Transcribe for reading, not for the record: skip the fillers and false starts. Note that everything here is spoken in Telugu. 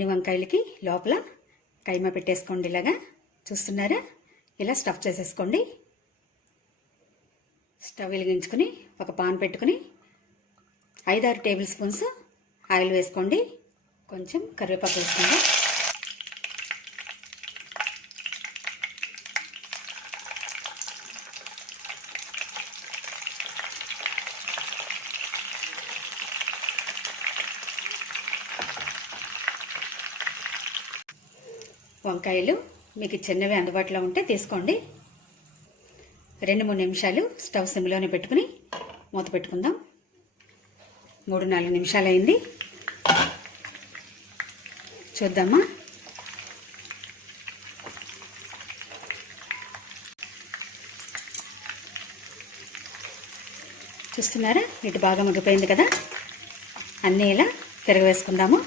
అన్ని వంకాయలకి లోపల కైమా పెట్టేసుకోండి. ఇలాగా చూస్తున్నారా? ఇలా స్టఫ్ చేసేసుకోండి. స్టవ్ వెలిగించుకుని ఒక పాన్ పెట్టుకుని 5-6 టేబుల్ స్పూన్స్ ఆయిల్ వేసుకోండి. కొంచెం కరివేపాకు వేసుకోండి. వంకాయలు మీకు చిన్నవి అందుబాటులో ఉంటే తీసుకోండి. 2-3 నిమిషాలు స్టవ్ సిమ్లోనే పెట్టుకుని మూత పెట్టుకుందాం. 3-4 నిమిషాలు అయింది. చూద్దామా? చూస్తున్నారా? ఇటు బాగా మగ్గిపోయింది కదా. అన్నీ ఇలా తిరగవేసుకుందాము.